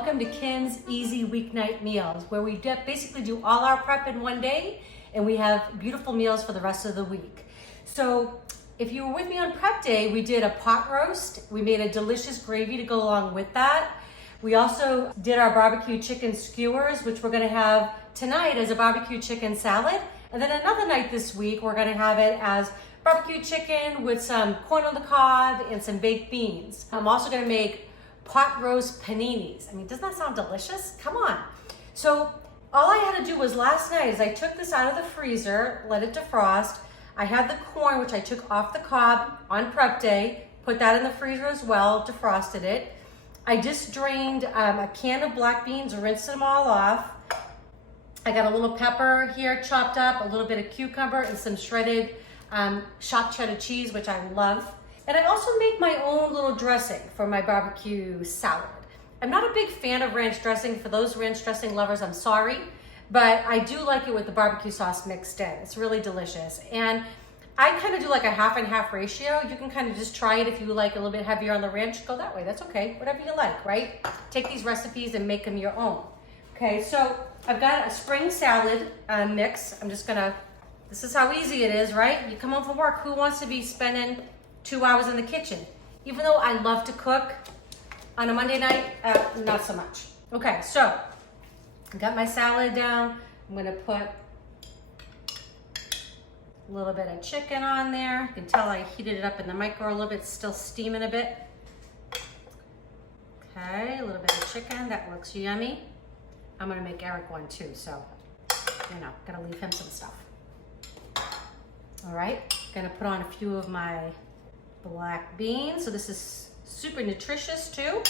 welcome to Ken's Easy Weeknight Meals, where we basically do all our prep in one day and we have beautiful meals for the rest of the week. So if you were with me on prep day, we did a pot roast. We made a delicious gravy to go along with that. We also did our barbecue chicken skewers, which we're gonna have tonight as a barbecue chicken salad. And then another night this week, we're gonna have it as barbecue chicken with some corn on the cob and some baked beans. I'm also gonna make pot roast paninis. I mean, doesn't that sound delicious? Come on. So all I had to do was last night is I took this out of the freezer, let it defrost. I had the corn, which I took off the cob on prep day, put that in the freezer as well, defrosted it. I just drained a can of black beans, rinsed them all off. I got a little pepper here chopped up, a little bit of cucumber, and some shredded chopped cheddar cheese, which I love. And I also make my own little dressing for my barbecue salad. I'm not a big fan of ranch dressing. For those ranch dressing lovers, I'm sorry, but I do like it with the barbecue sauce mixed in. It's really delicious. And I kind of do like a half and half ratio. You can kind of just try it. If you like a little bit heavier on the ranch, go that way. That's okay, whatever you like, right? Take these recipes and make them your own. Okay, so I've got a spring salad mix. This is how easy it is, right? You come home from work, who wants to be spending 2 hours in the kitchen? Even though I love to cook on a Monday night, not so much. Okay, so I got my salad down. I'm gonna put a little bit of chicken on there. You can tell I heated it up in the micro a little bit, it's still steaming a bit. Okay, a little bit of chicken, that looks yummy. I'm gonna make Eric one too, so, you know, gotta leave him some stuff. All right, gonna put on a few of my black beans. So this is super nutritious too.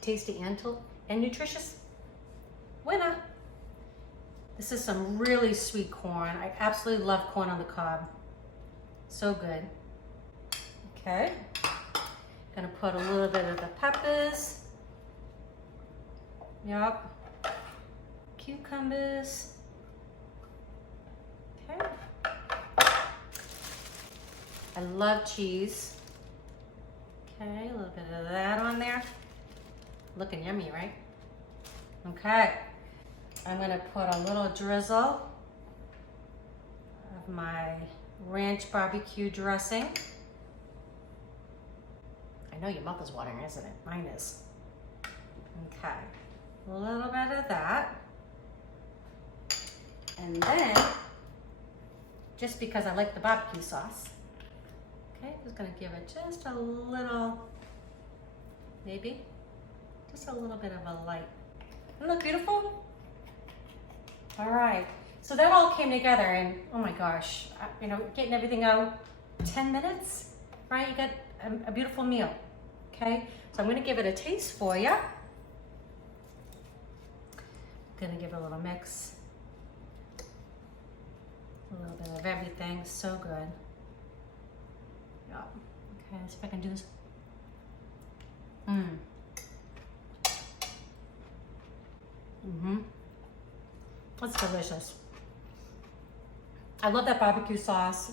Tasty and nutritious. Winner. This is some really sweet corn. I absolutely love corn on the cob. So good. Okay. Gonna put a little bit of the peppers. Yup. Cucumbers. Okay. I love cheese. Okay, a little bit of that on there. Looking yummy, right? Okay. I'm gonna put a little drizzle of my ranch barbecue dressing. I know your mouth is watering, isn't it? Mine is. Okay. A little bit of that. And then, just because I like the barbecue sauce, okay, just gonna give it just a little, maybe, just a little bit of a light. Doesn't that look beautiful? All right, so that all came together and oh my gosh, you know, getting everything out 10 minutes, right? You got a beautiful meal, okay? So I'm gonna give it a taste for you. Gonna give it a little mix. A little bit of everything, so good. Yeah. Okay, let's see if I can do this. That's delicious. I love that barbecue sauce.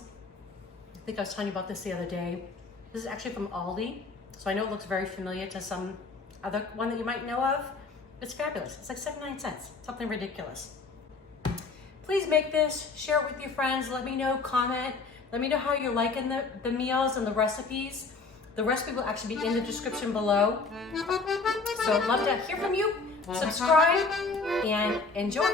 I think I was telling you about this the other day. This is actually from Aldi, so I know it looks very familiar to some other one that you might know of. It's fabulous. It's like 79 cents, something ridiculous. Please make this, share it with your friends, let me know, comment. Let me know how you're liking the meals and the recipes. The recipe will actually be in the description below. So I'd love to hear from you, subscribe, and enjoy.